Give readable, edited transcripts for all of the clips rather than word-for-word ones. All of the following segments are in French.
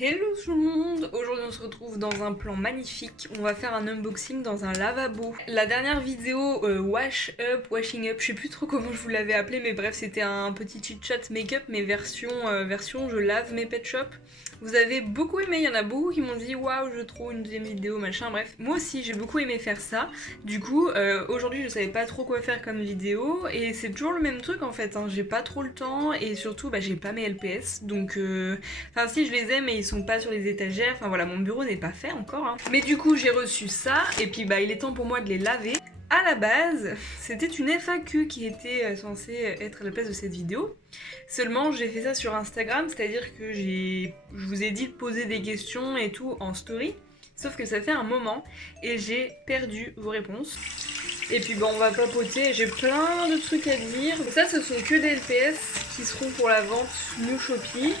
Hello tout le monde! Aujourd'hui on se retrouve dans un plan magnifique. On va faire un unboxing dans un lavabo. La dernière vidéo washing up, je sais plus trop comment je vous l'avais appelé, mais bref c'était un petit chit chat make-up, mais version je lave mes pet shop. Vous avez beaucoup aimé, il y en a beaucoup qui m'ont dit waouh je trouve une deuxième vidéo machin, bref. Moi aussi j'ai beaucoup aimé faire ça. Du coup aujourd'hui je savais pas trop quoi faire comme vidéo et c'est toujours le même truc en fait, hein. J'ai pas trop le temps et surtout j'ai pas mes LPS donc enfin si je les ai mais ils sont pas sur les étagères, enfin voilà mon bureau n'est pas fait encore hein. Mais du coup j'ai reçu ça et puis il est temps pour moi de les laver. À la base, c'était une FAQ qui était censée être à la place de cette vidéo. Seulement, j'ai fait ça sur Instagram, c'est-à-dire que je vous ai dit de poser des questions et tout en story. Sauf que ça fait un moment et j'ai perdu vos réponses. Et puis on va papoter, j'ai plein de trucs à dire. Ça, ce sont que des LPS qui seront pour la vente New Shopee.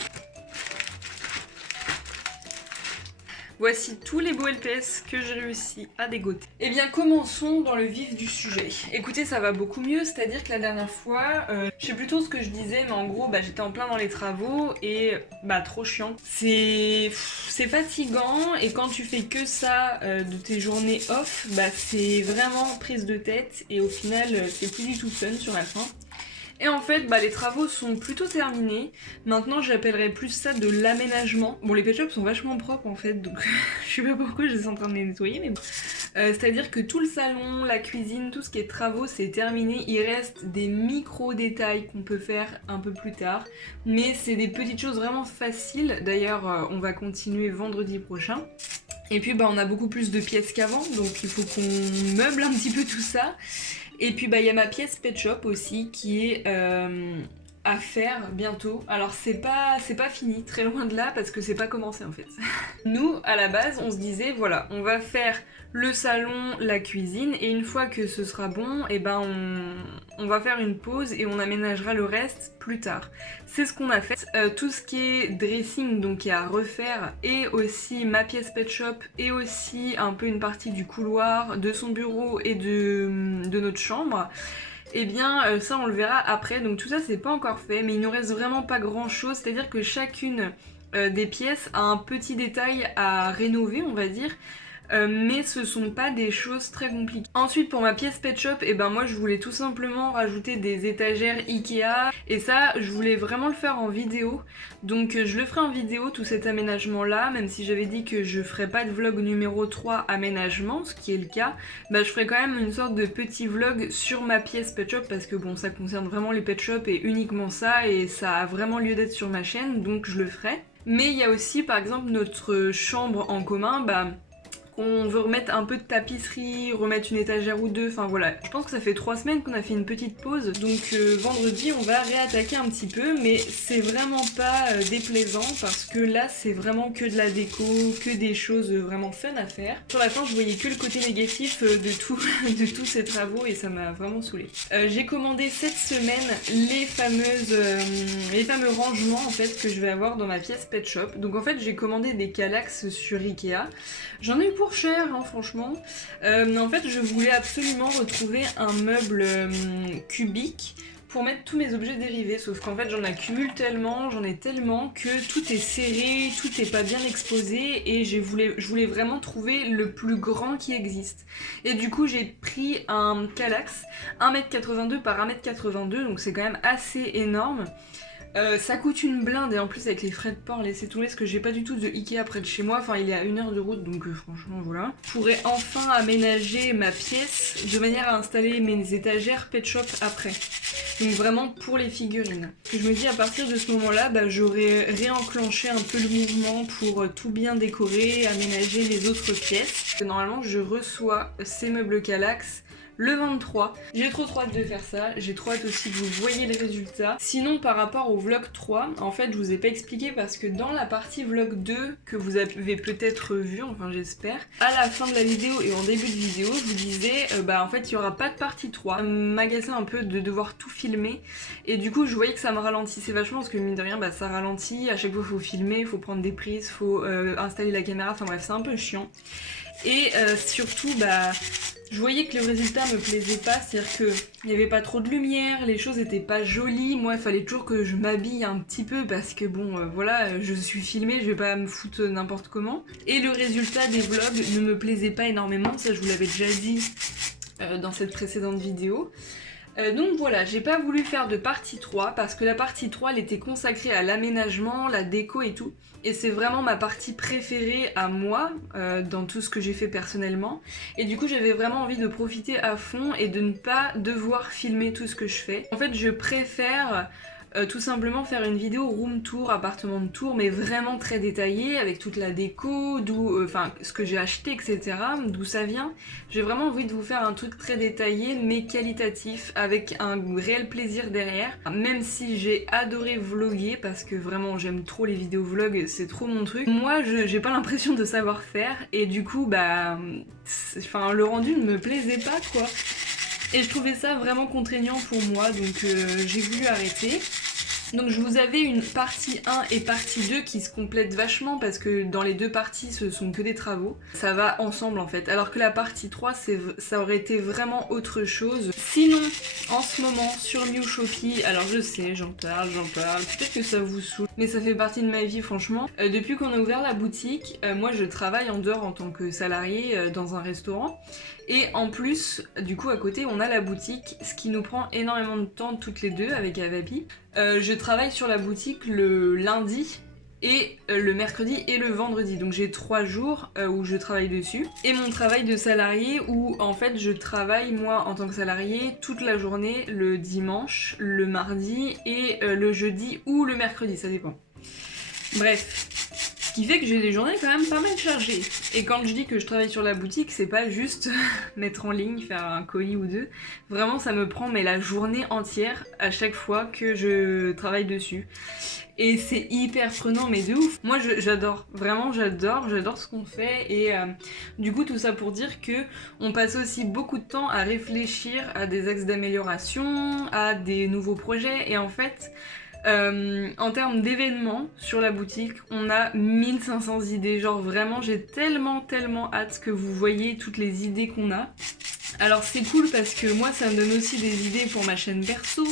Voici tous les beaux LPS que j'ai réussi à dégoter. Et bien commençons dans le vif du sujet. Écoutez, ça va beaucoup mieux, c'est-à-dire que la dernière fois, je sais plus trop ce que je disais, mais en gros j'étais en plein dans les travaux et trop chiant. C'est fatigant et quand tu fais que ça de tes journées off, c'est vraiment prise de tête et au final c'est plus du tout fun sur la fin. Et en fait, les travaux sont plutôt terminés. Maintenant, j'appellerais plus ça de l'aménagement. Bon, les pet shops sont vachement propres en fait, donc je sais pas pourquoi je suis en train de les nettoyer, mais bon. C'est-à-dire que tout le salon, la cuisine, tout ce qui est travaux, c'est terminé. Il reste des micro-détails qu'on peut faire un peu plus tard. Mais c'est des petites choses vraiment faciles. D'ailleurs, on va continuer vendredi prochain. Et puis, on a beaucoup plus de pièces qu'avant, donc il faut qu'on meuble un petit peu tout ça. Et puis il y a ma pièce pet shop aussi qui est à faire bientôt. Alors c'est pas fini, très loin de là parce que c'est pas commencé en fait. Nous à la base on se disait voilà on va faire le salon, la cuisine et une fois que ce sera bon on va faire une pause et on aménagera le reste plus tard. C'est ce qu'on a fait. Tout ce qui est dressing donc il y a à refaire et aussi ma pièce pet shop et aussi un peu une partie du couloir, de son bureau et de notre chambre. Et bien ça on le verra après, donc tout ça c'est pas encore fait mais il nous reste vraiment pas grand chose, c'est à dire que chacune des pièces a un petit détail à rénover on va dire. Mais ce sont pas des choses très compliquées. Ensuite pour ma pièce pet shop, moi je voulais tout simplement rajouter des étagères Ikea et ça je voulais vraiment le faire en vidéo. Donc je le ferai en vidéo tout cet aménagement là, même si j'avais dit que je ferais pas de vlog numéro 3 aménagement, ce qui est le cas, je ferai quand même une sorte de petit vlog sur ma pièce pet shop parce que bon ça concerne vraiment les pet shops et uniquement ça et ça a vraiment lieu d'être sur ma chaîne donc je le ferai. Mais il y a aussi par exemple notre chambre en commun, on veut remettre un peu de tapisserie, remettre une étagère ou deux, enfin voilà. Je pense que ça fait 3 semaines qu'on a fait une petite pause, donc vendredi on va réattaquer un petit peu, mais c'est vraiment pas déplaisant parce que là c'est vraiment que de la déco, que des choses vraiment fun à faire. Sur la fin je voyais que le côté négatif de tous ces travaux et ça m'a vraiment saoulée. J'ai commandé cette semaine les fameux rangements en fait que je vais avoir dans ma pièce pet shop. Donc en fait j'ai commandé des Kallax sur Ikea. J'en ai eu pour cher, hein, franchement. En fait, je voulais absolument retrouver un meuble cubique pour mettre tous mes objets dérivés. Sauf qu'en fait, j'en accumule tellement, j'en ai tellement que tout est serré, tout est pas bien exposé et je voulais vraiment trouver le plus grand qui existe. Et du coup, j'ai pris un Kallax 1m82 par 1m82, donc c'est quand même assez énorme. Ça coûte une blinde et en plus avec les frais de port laissez tomber parce que j'ai pas du tout de Ikea près de chez moi, enfin il est à 1 heure de route donc franchement voilà. Je pourrais enfin aménager ma pièce de manière à installer mes étagères pet shop après. Donc vraiment pour les figurines. Que je me dis à partir de ce moment là j'aurais réenclenché un peu le mouvement pour tout bien décorer, aménager les autres pièces. Normalement je reçois ces meubles Kallax le 23. J'ai trop hâte de faire ça, j'ai trop hâte aussi que vous voyez les résultats. Sinon par rapport au vlog 3, en fait je vous ai pas expliqué parce que dans la partie vlog 2 que vous avez peut-être vu, enfin j'espère, à la fin de la vidéo et en début de vidéo je vous disais en fait il y aura pas de partie 3. Ça m'agaçait un peu de devoir tout filmer et du coup je voyais que ça me ralentissait vachement parce que mine de rien ça ralentit, à chaque fois faut filmer, faut prendre des prises, faut installer la caméra, enfin bref c'est un peu chiant. Et surtout je voyais que le résultat lumière me plaisait pas, c'est-à-dire que il n'y avait pas trop de lumière, les choses étaient pas jolies, moi il fallait toujours que je m'habille un petit peu parce que bon voilà, je suis filmée, je vais pas me foutre n'importe comment. Et le résultat des vlogs ne me plaisait pas énormément, ça je vous l'avais déjà dit dans cette précédente vidéo. Donc voilà, j'ai pas voulu faire de partie 3 parce que la partie 3 elle était consacrée à l'aménagement, la déco et tout. Et c'est vraiment ma partie préférée à moi dans tout ce que j'ai fait personnellement. Et du coup j'avais vraiment envie de profiter à fond et de ne pas devoir filmer tout ce que je fais. En fait je préfère tout simplement faire une vidéo room tour, appartement de tour, mais vraiment très détaillée, avec toute la déco, d'où, enfin, ce que j'ai acheté, etc., d'où ça vient. J'ai vraiment envie de vous faire un truc très détaillé, mais qualitatif, avec un réel plaisir derrière. Même si j'ai adoré vlogger, parce que vraiment j'aime trop les vidéos vlog, c'est trop mon truc. Moi, j'ai pas l'impression de savoir faire, et du coup, bah, enfin, le rendu ne me plaisait pas, quoi. Et je trouvais ça vraiment contraignant pour moi, donc j'ai voulu arrêter. Donc je vous avais une partie 1 et partie 2 qui se complètent vachement parce que dans les deux parties ce sont que des travaux. Ça va ensemble en fait. Alors que la partie 3 ça aurait été vraiment autre chose. Sinon en ce moment sur New Shopee, alors je sais j'en parle, peut-être que ça vous saoule, mais ça fait partie de ma vie franchement. Depuis qu'on a ouvert la boutique, moi je travaille en dehors en tant que salarié dans un restaurant. Et en plus, du coup à côté on a la boutique, ce qui nous prend énormément de temps toutes les deux avec Avapi. Je travaille sur la boutique le lundi et le mercredi et le vendredi, donc j'ai 3 jours où je travaille dessus. Et mon travail de salarié où en fait je travaille moi en tant que salarié toute la journée le dimanche, le mardi et le jeudi ou le mercredi, ça dépend. Bref. Ce qui fait que j'ai des journées quand même pas mal chargées. Et quand je dis que je travaille sur la boutique, c'est pas juste mettre en ligne, faire un colis ou deux. Vraiment, ça me prend mais la journée entière à chaque fois que je travaille dessus. Et c'est hyper prenant, mais de ouf. Moi, j'adore. Vraiment, j'adore ce qu'on fait. Et du coup, tout ça pour dire que on passe aussi beaucoup de temps à réfléchir à des axes d'amélioration, à des nouveaux projets. Et en fait... en termes d'événements sur la boutique, on a 1500 idées, genre vraiment j'ai tellement hâte que vous voyez toutes les idées qu'on a. Alors c'est cool parce que moi ça me donne aussi des idées pour ma chaîne perso,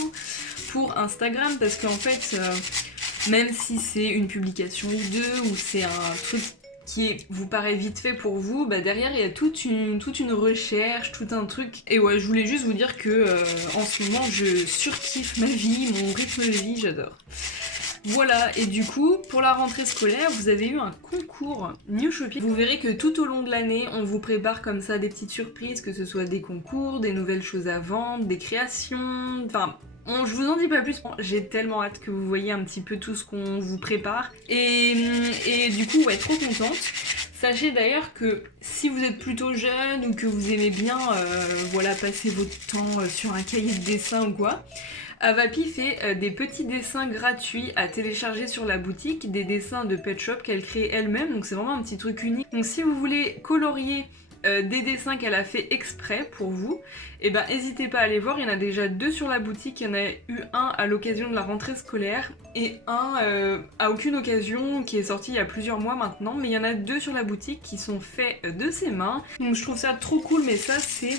pour Instagram, parce qu'en fait même si c'est une publication ou deux, ou c'est un truc qui vous paraît vite fait pour vous, bah derrière il y a toute une recherche, tout un truc. Et ouais, je voulais juste vous dire que en ce moment je surkiffe ma vie, mon rythme de vie, j'adore. Voilà, et du coup, pour la rentrée scolaire, vous avez eu un concours New Shopee. Vous verrez que tout au long de l'année, on vous prépare comme ça des petites surprises, que ce soit des concours, des nouvelles choses à vendre, des créations, enfin... Bon, je vous en dis pas plus, j'ai tellement hâte que vous voyez un petit peu tout ce qu'on vous prépare. Et du coup, ouais, trop contente. Sachez d'ailleurs que si vous êtes plutôt jeune ou que vous aimez bien voilà, passer votre temps sur un cahier de dessin ou quoi, Avapi fait des petits dessins gratuits à télécharger sur la boutique, des dessins de Pet Shop qu'elle crée elle-même, donc c'est vraiment un petit truc unique. Donc si vous voulez colorier des dessins qu'elle a fait exprès pour vous, et ben n'hésitez pas à aller voir, il y en a déjà 2 sur la boutique, il y en a eu un à l'occasion de la rentrée scolaire et un à aucune occasion qui est sorti il y a plusieurs mois maintenant, mais il y en a 2 sur la boutique qui sont faits de ses mains, donc je trouve ça trop cool. Mais ça c'est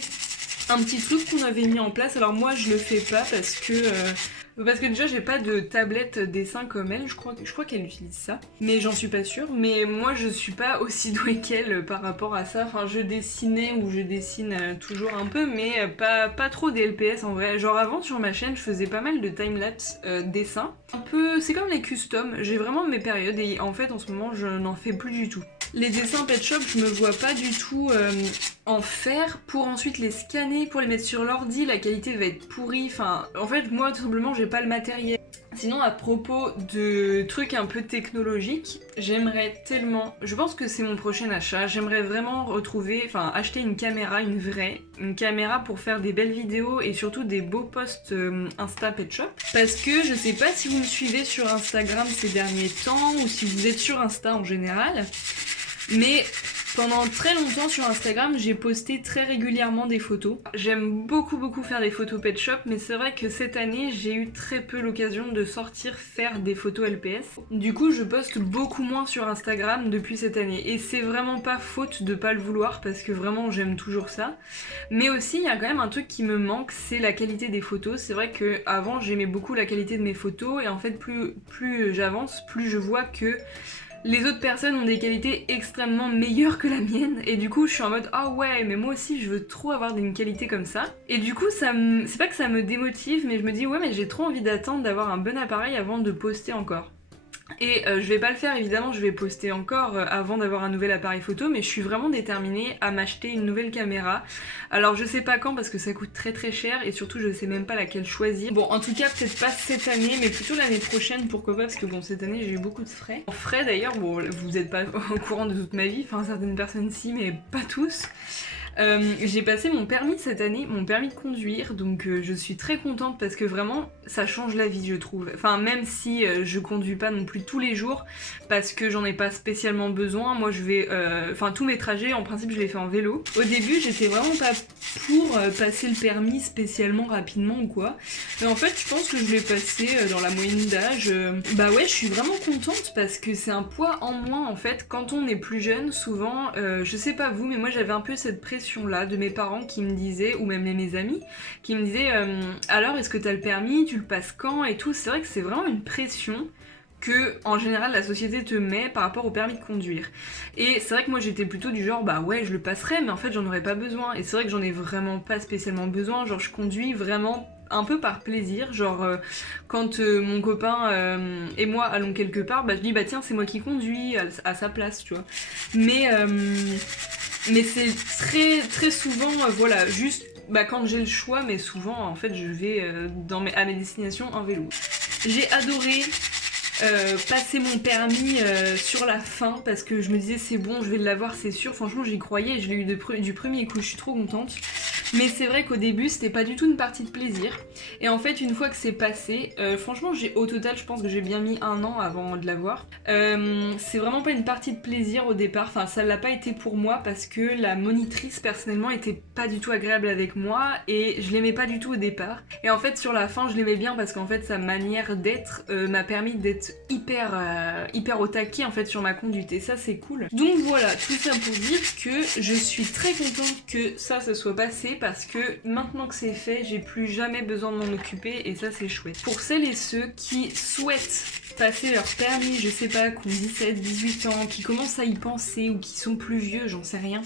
un petit truc qu'on avait mis en place. Alors moi je le fais pas parce que déjà j'ai pas de tablette dessin comme elle, je crois qu'elle utilise ça, mais j'en suis pas sûre. Mais moi je suis pas aussi douée qu'elle par rapport à ça, enfin je dessinais ou je dessine toujours un peu, mais pas trop des LPS en vrai. Genre avant sur ma chaîne je faisais pas mal de timelapse dessin, un peu, c'est comme les customs, j'ai vraiment mes périodes et en fait en ce moment je n'en fais plus du tout. Les dessins Pet Shop, je me vois pas du tout en faire pour ensuite les scanner, pour les mettre sur l'ordi, la qualité va être pourrie, enfin en fait moi tout simplement j'ai pas le matériel. Sinon à propos de trucs un peu technologiques, j'aimerais tellement, je pense que c'est mon prochain achat, j'aimerais vraiment acheter une caméra, une caméra pour faire des belles vidéos et surtout des beaux posts Insta Pet Shop. Parce que je sais pas si vous me suivez sur Instagram ces derniers temps ou si vous êtes sur Insta en général, mais Pendant très longtemps sur Instagram, j'ai posté très régulièrement des photos. J'aime beaucoup faire des photos pet shop, mais c'est vrai que cette année, j'ai eu très peu l'occasion de sortir faire des photos LPS. Du coup, je poste beaucoup moins sur Instagram depuis cette année. Et c'est vraiment pas faute de pas le vouloir, parce que vraiment, j'aime toujours ça. Mais aussi, il y a quand même un truc qui me manque, c'est la qualité des photos. C'est vrai que avant, j'aimais beaucoup la qualité de mes photos, et en fait, plus j'avance, plus je vois que les autres personnes ont des qualités extrêmement meilleures que la mienne, et du coup je suis en mode ah ouais, mais moi aussi je veux trop avoir une qualité comme ça. Et du coup c'est pas que ça me démotive, mais je me dis ouais, mais j'ai trop envie d'attendre d'avoir un bon appareil avant de poster encore. Et je vais pas le faire évidemment, je vais poster encore avant d'avoir un nouvel appareil photo, mais je suis vraiment déterminée à m'acheter une nouvelle caméra. Alors je sais pas quand parce que ça coûte très cher, et surtout je sais même pas laquelle choisir. Bon, en tout cas peut-être pas cette année, mais plutôt l'année prochaine, pourquoi pas, parce que bon, cette année j'ai eu beaucoup de frais. En frais d'ailleurs, bon, vous êtes pas au courant de toute ma vie, enfin certaines personnes si, mais pas tous. J'ai passé mon permis cette année, mon permis de conduire, donc je suis très contente parce que vraiment ça change la vie, je trouve. Enfin, même si je conduis pas non plus tous les jours parce que j'en ai pas spécialement besoin, moi je vais. Enfin, tous mes trajets en principe je les fais en vélo. Au début j'étais vraiment pas pour passer le permis spécialement rapidement ou quoi, mais en fait je pense que je vais passer dans la moyenne d'âge. Bah ouais, je suis vraiment contente parce que c'est un poids en moins en fait. Quand on est plus jeune, souvent, je sais pas vous, mais moi j'avais un peu cette pression là de mes parents qui me disaient, ou même mes amis qui me disaient alors est-ce que t'as le permis, tu le passes quand et tout. C'est vrai que c'est vraiment une pression que en général la société te met par rapport au permis de conduire. Et c'est vrai que moi j'étais plutôt du genre bah ouais, je le passerai, mais en fait j'en aurais pas besoin. Et c'est vrai que j'en ai vraiment pas spécialement besoin, genre je conduis vraiment un peu par plaisir, genre quand mon copain et moi allons quelque part, bah je dis bah tiens c'est moi qui conduis à sa place, tu vois. Mais c'est très souvent, voilà, juste bah, quand j'ai le choix, mais souvent en fait je vais à mes destinations en vélo. J'ai adoré passer mon permis sur la fin parce que je me disais c'est bon, je vais l'avoir, c'est sûr. Franchement j'y croyais, je l'ai eu du premier coup, je suis trop contente. Mais c'est vrai qu'au début c'était pas du tout une partie de plaisir. Et en fait une fois que c'est passé, franchement au total je pense que j'ai bien mis 1 an avant de l'avoir. C'est vraiment pas une partie de plaisir au départ, enfin ça l'a pas été pour moi parce que la monitrice personnellement était pas du tout agréable avec moi et je l'aimais pas du tout au départ. Et en fait sur la fin je l'aimais bien parce qu'en fait sa manière d'être m'a permis d'être hyper au taquet en fait sur ma conduite, et ça c'est cool. Donc voilà, tout ça pour dire que je suis très contente que ça se soit passé parce que maintenant que c'est fait, j'ai plus jamais besoin de m'en occuper et ça c'est chouette. Pour celles et ceux qui souhaitent passer leur permis, je sais pas, qui ont 17, 18 ans, qui commencent à y penser ou qui sont plus vieux, j'en sais rien,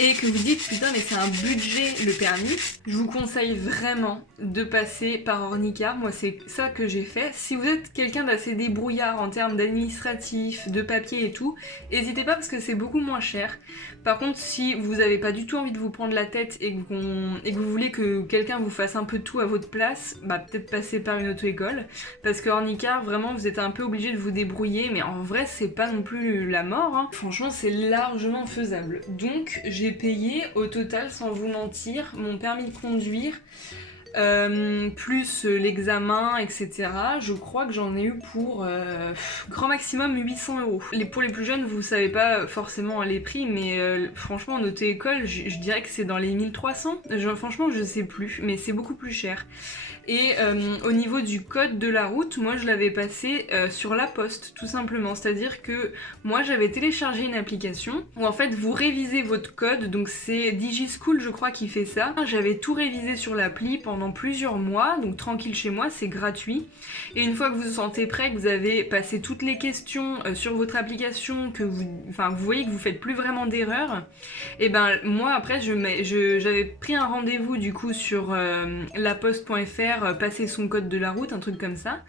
et que vous dites putain mais c'est un budget le permis, je vous conseille vraiment de passer par Ornicar. Moi c'est ça que j'ai fait. Si vous êtes quelqu'un d'assez débrouillard en termes d'administratif, de papier et tout, n'hésitez pas parce que c'est beaucoup moins cher. Par contre si vous avez pas du tout envie de vous prendre la tête et que vous voulez que quelqu'un vous fasse un peu tout à votre place, bah peut-être passer par une auto-école, parce que Ornicar vraiment vous êtes un peu obligé de vous débrouiller, mais en vrai c'est pas non plus la mort, hein. Franchement c'est largement faisable. Donc j'ai payé au total, sans vous mentir, mon permis de conduire plus l'examen, etc. Je crois que j'en ai eu pour grand maximum 800 €. Pour les plus jeunes, vous savez pas forcément les prix, mais franchement en auto-école, je dirais que c'est dans les 1300. Franchement, je sais plus, mais c'est beaucoup plus cher. Et au niveau du code de la route, moi je l'avais passé sur la poste, tout simplement. C'est-à-dire que moi j'avais téléchargé une application où en fait vous révisez votre code, donc c'est DigiSchool je crois qui fait ça. J'avais tout révisé sur l'appli pendant plusieurs mois, donc tranquille chez moi, c'est gratuit. Et une fois que vous vous sentez prêt, que vous avez passé toutes les questions sur votre application, que vous voyez que vous faites plus vraiment d'erreurs, et ben moi après j'avais pris un rendez-vous du coup sur laposte.fr, passer son code de la route, un truc comme ça,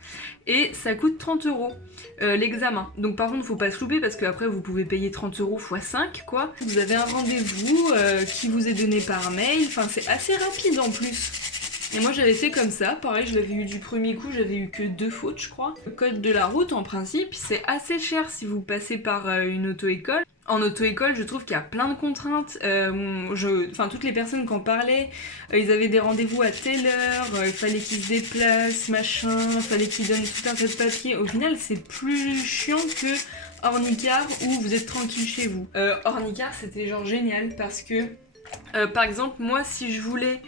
et ça coûte 30 € l'examen. Donc par contre faut pas se louper parce qu'après vous pouvez payer 30 € x 5 quoi. Vous avez un rendez-vous qui vous est donné par mail, enfin c'est assez rapide en plus. Et moi j'avais fait comme ça, pareil je l'avais eu du premier coup, j'avais eu que 2 fautes je crois. Le code de la route en principe c'est assez cher si vous passez par une auto-école. En auto-école, je trouve qu'il y a plein de contraintes. Toutes les personnes qui en parlaient, ils avaient des rendez-vous à telle heure, il fallait qu'ils se déplacent, machin, fallait qu'ils donnent tout un tas de papiers. Au final, c'est plus chiant que Ornicar ou vous êtes tranquille chez vous. Ornicar c'était genre génial parce que par exemple moi si je voulais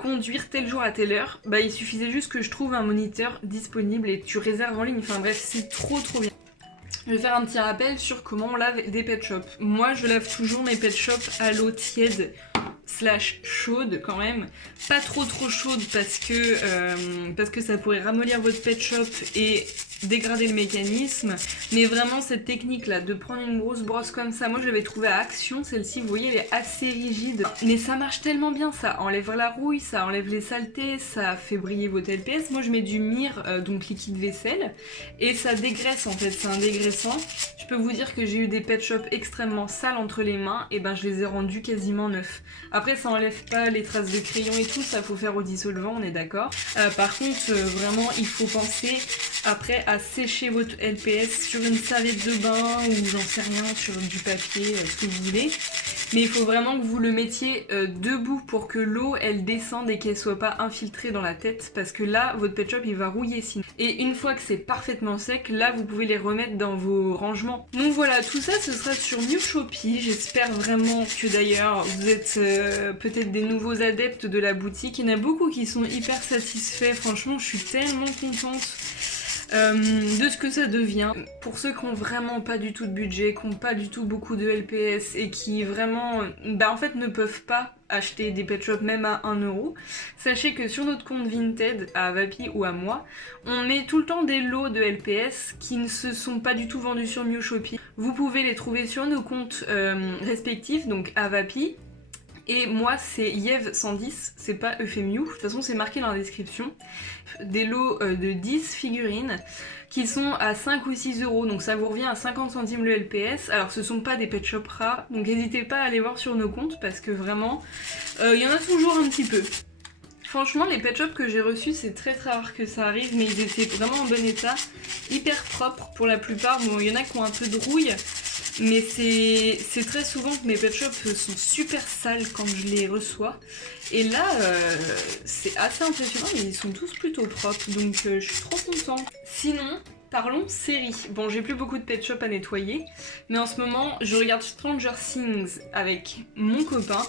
conduire tel jour à telle heure, bah il suffisait juste que je trouve un moniteur disponible et tu réserves en ligne, enfin bref c'est trop bien. Je vais faire un petit rappel sur comment on lave des pet shops. Moi je lave toujours mes pet shops à l'eau tiède / chaude quand même, pas trop chaude parce que ça pourrait ramollir votre pet shop et dégrader le mécanisme, mais vraiment cette technique là de prendre une grosse brosse comme ça, moi je l'avais trouvée à Action, celle-ci vous voyez elle est assez rigide, mais ça marche tellement bien, ça enlève la rouille, ça enlève les saletés, ça fait briller votre LPS. Moi je mets du myrrhe, donc liquide vaisselle, et ça dégraisse en fait, c'est un dégraissant. Je peux vous dire que j'ai eu des pet shops extrêmement sales entre les mains, et ben je les ai rendus quasiment neufs. Après ça enlève pas les traces de crayon et tout, ça faut faire au dissolvant, on est d'accord. Par contre vraiment il faut penser après à sécher votre LPS sur une serviette de bain ou j'en sais rien, sur du papier, ce que vous voulez. Mais il faut vraiment que vous le mettiez debout pour que l'eau elle descende et qu'elle soit pas infiltrée dans la tête, parce que là votre pet shop il va rouiller sinon. Et une fois que c'est parfaitement sec, là vous pouvez les remettre dans vos rangements. Donc voilà, tout ça ce sera sur Mew Shoppy. J'espère vraiment que d'ailleurs vous êtes peut-être des nouveaux adeptes de la boutique. Il y en a beaucoup qui sont hyper satisfaits, franchement je suis tellement contente de ce que ça devient. Pour ceux qui ont vraiment pas du tout de budget, qui ont pas du tout beaucoup de LPS et qui vraiment en fait ne peuvent pas acheter des pet shops même à 1€, sachez que sur notre compte Vinted, à Vapi ou à moi, on met tout le temps des lots de LPS qui ne se sont pas du tout vendus sur Mew Shoppy. Vous pouvez les trouver sur nos comptes respectifs, donc à Vapi. Et moi c'est Yev110, c'est pas Euphémiu, de toute façon c'est marqué dans la description. Des lots de 10 figurines qui sont à 5 ou 6€, donc ça vous revient à 50 centimes le LPS. Alors ce sont pas des pet shops rares, donc n'hésitez pas à aller voir sur nos comptes parce que vraiment, il y en a toujours un petit peu. Franchement les pet shops que j'ai reçus c'est très rare que ça arrive, mais ils étaient vraiment en bon état, hyper propres pour la plupart. Bon il y en a qui ont un peu de rouille, mais c'est très souvent que mes pet shops sont super sales quand je les reçois. Et là, c'est assez impressionnant, mais ils sont tous plutôt propres, donc je suis trop contente. Sinon, parlons série. Bon, j'ai plus beaucoup de pet shop à nettoyer, mais en ce moment, je regarde Stranger Things avec mon copain.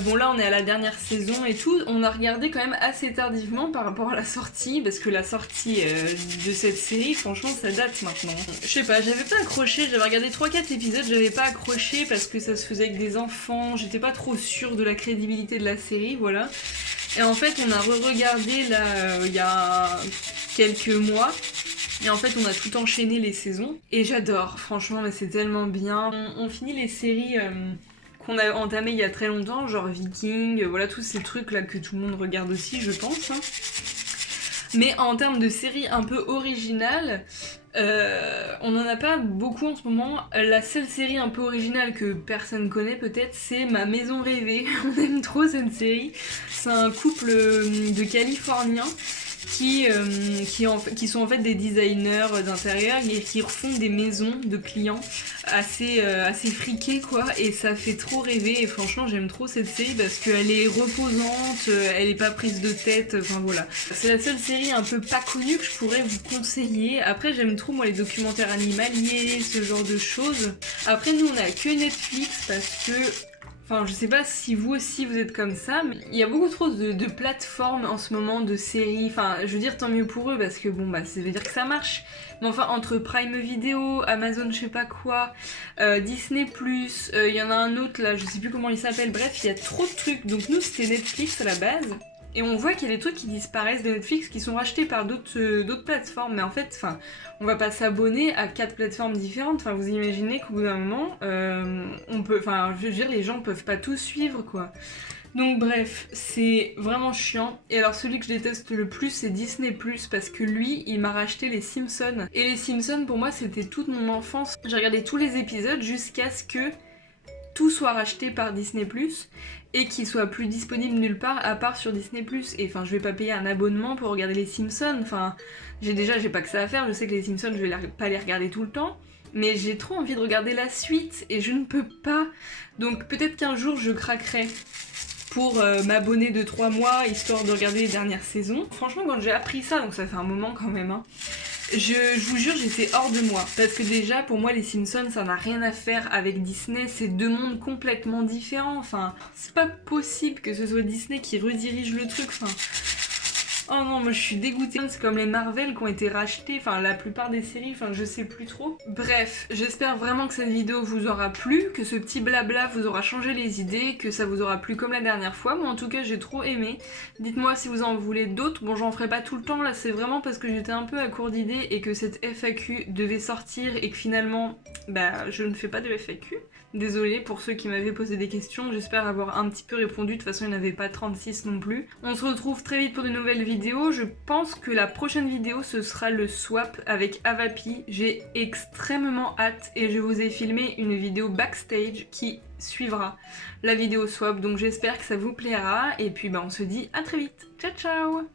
Bon, là, on est à la dernière saison et tout. On a regardé quand même assez tardivement par rapport à la sortie, parce que la sortie de cette série, franchement, ça date maintenant. Je sais pas, j'avais pas accroché, j'avais regardé 3-4 épisodes, j'avais pas accroché parce que ça se faisait avec des enfants, j'étais pas trop sûre de la crédibilité de la série, voilà. Et en fait, on a re-regardé là, il y a quelques mois. Et en fait on a tout enchaîné les saisons et j'adore, franchement mais c'est tellement bien. On finit les séries qu'on a entamées il y a très longtemps, genre Viking, voilà tous ces trucs là que tout le monde regarde aussi je pense. Hein. Mais en termes de séries un peu originales, on n'en a pas beaucoup en ce moment. La seule série un peu originale que personne connaît peut-être, c'est Ma Maison Rêvée. On aime trop cette série. C'est un couple de Californiens qui sont en fait des designers d'intérieur et qui refont des maisons de clients assez friquées quoi, et ça fait trop rêver et franchement j'aime trop cette série parce qu'elle est reposante, elle est pas prise de tête, enfin voilà. C'est la seule série un peu pas connue que je pourrais vous conseiller. Après j'aime trop moi les documentaires animaliers, ce genre de choses. Après nous on a que Netflix parce que enfin, je sais pas si vous aussi vous êtes comme ça, mais il y a beaucoup trop de plateformes en ce moment, de séries. Enfin, je veux dire, tant mieux pour eux parce que bon, bah, ça veut dire que ça marche. Mais enfin, entre Prime Video, Amazon, je sais pas quoi, Disney+, il y en a un autre là, je sais plus comment il s'appelle. Bref, il y a trop de trucs. Donc nous, c'était Netflix à la base. Et on voit qu'il y a des trucs qui disparaissent de Netflix qui sont rachetés par d'autres plateformes. Mais en fait, enfin, on va pas s'abonner à 4 plateformes différentes. Enfin, vous imaginez qu'au bout d'un moment, on peut, enfin, je veux dire, les gens peuvent pas tout suivre, quoi. Donc bref, c'est vraiment chiant. Et alors celui que je déteste le plus, c'est Disney+, parce que lui, il m'a racheté les Simpsons. Et les Simpsons, pour moi, c'était toute mon enfance. J'ai regardé tous les épisodes jusqu'à ce que tout soit racheté par Disney+, et qu'il soit plus disponible nulle part à part sur Disney+. Et enfin, je vais pas payer un abonnement pour regarder les Simpsons. Enfin, j'ai pas que ça à faire. Je sais que les Simpsons, je vais pas les regarder tout le temps. Mais j'ai trop envie de regarder la suite et je ne peux pas. Donc peut-être qu'un jour, je craquerai pour m'abonner de 3 mois, histoire de regarder les dernières saisons. Franchement, quand j'ai appris ça, donc ça fait un moment quand même, hein, Je vous jure, j'étais hors de moi. Parce que déjà, pour moi, les Simpsons, ça n'a rien à faire avec Disney. C'est deux mondes complètement différents. Enfin, c'est pas possible que ce soit Disney qui redirige le truc. Enfin... Oh non, moi je suis dégoûtée. C'est comme les Marvel qui ont été rachetés, enfin la plupart des séries, enfin je sais plus trop. Bref, j'espère vraiment que cette vidéo vous aura plu, que ce petit blabla vous aura changé les idées, que ça vous aura plu comme la dernière fois. Moi en tout cas j'ai trop aimé. Dites-moi si vous en voulez d'autres. Bon, j'en ferai pas tout le temps, là c'est vraiment parce que j'étais un peu à court d'idées et que cette FAQ devait sortir et que finalement, bah je ne fais pas de FAQ. Désolée pour ceux qui m'avaient posé des questions, j'espère avoir un petit peu répondu, de toute façon il n'y en avait pas 36 non plus. On se retrouve très vite pour de nouvelles vidéos, je pense que la prochaine vidéo ce sera le swap avec Avapi, j'ai extrêmement hâte et je vous ai filmé une vidéo backstage qui suivra la vidéo swap, donc j'espère que ça vous plaira et puis bah on se dit à très vite, ciao ciao.